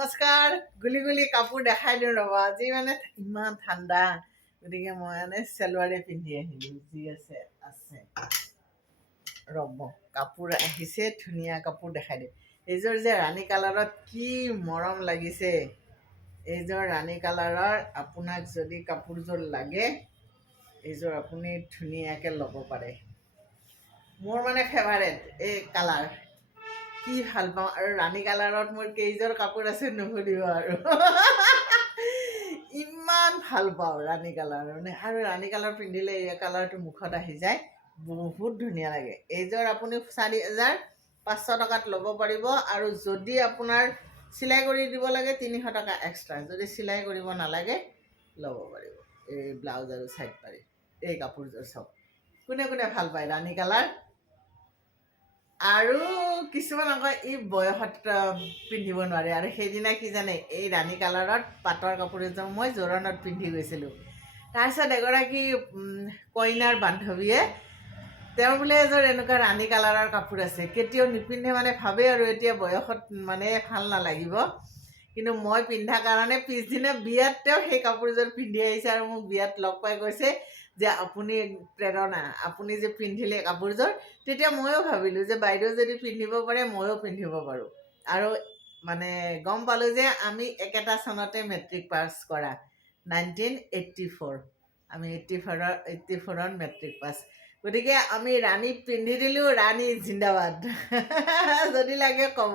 নমস্কাৰ গুলি গুলি কাপোৰ দেখাই দিওঁ ৰ'বা আজি মানে ইমান ঠাণ্ডা গতিকে মই মানে চেলৱাৰে পিন্ধি আহিলোঁ যি আছে ৰ'ব কাপোৰ আহিছে ধুনীয়া কাপোৰ দেখাই দিওঁ এইযোৰ যে ৰাণী কালাৰত কি মৰম লাগিছে এইযোৰ ৰাণী কালাৰৰ আপোনাক যদি কাপোৰযোৰ লাগে এইযোৰ আপুনি ধুনীয়াকৈ ল'ব পাৰে মোৰ মানে ফেভাৰেট এই কালাৰ কি ভাল পাওঁ আৰু ৰাণী কালাৰত মোৰ কেইযোৰ কাপোৰ আছে নুসুধিব আৰু ইমান ভাল পাওঁ ৰাণী কালাৰ মানে আৰু ৰাণী কালাৰ পিন্ধিলে এই কালাৰটো মুখত আহি যায় বহুত ধুনীয়া লাগে এইযোৰ আপুনি 4,500 টকাত ল'ব পাৰিব আৰু যদি আপোনাৰ চিলাই কৰি দিব লাগে 300 টকা এক্সট্ৰা যদি চিলাই কৰিব নালাগে ল'ব পাৰিব এই ব্লাউজ আৰু চাইড পাৰি এই কাপোৰযোৰ চব কোনে কোনে ভাল পায় ৰাণী কালাৰ আৰু কিছুমান আকৌ এই বয়সত পিন্ধিব নোৱাৰে আৰু সেইদিনা কি জানে এই ৰাণী কালাৰত পাটৰ কাপোৰ এযোৰ মই জোৰণত পিন্ধি গৈছিলোঁ তাৰপিছত এগৰাকী কইনাৰ বান্ধৱীয়ে তেওঁৰ বোলে এযোৰ এনেকুৱা ৰাণী কালাৰৰ কাপোৰ আছে কেতিয়াও নিপিন্ধে মানে ভাবে আৰু এতিয়া বয়সত মানে ভাল নালাগিব কিন্তু মই পিন্ধা কাৰণে পিছদিনা বিয়াত তেওঁ সেই কাপোৰযোৰ পিন্ধি আহিছে আৰু মোক বিয়াত লগ পাই কৈছে যে আপুনি প্ৰেৰণা আপুনি যে পিন্ধিলে কাপোৰযোৰ তেতিয়া ময়ো ভাবিলোঁ যে বাইদেউ যদি পিন্ধিব পাৰে ময়ো পিন্ধিব পাৰোঁ আৰু মানে গম পালোঁ যে আমি একেটা চনতে মেট্ৰিক পাছ কৰা 1984 আমি 84ত মেট্ৰিক পাছ গতিকে আমি ৰাণী পিন্ধি দিলোঁ ৰাণী জিন্দাবাদ যদি লাগে ক'ব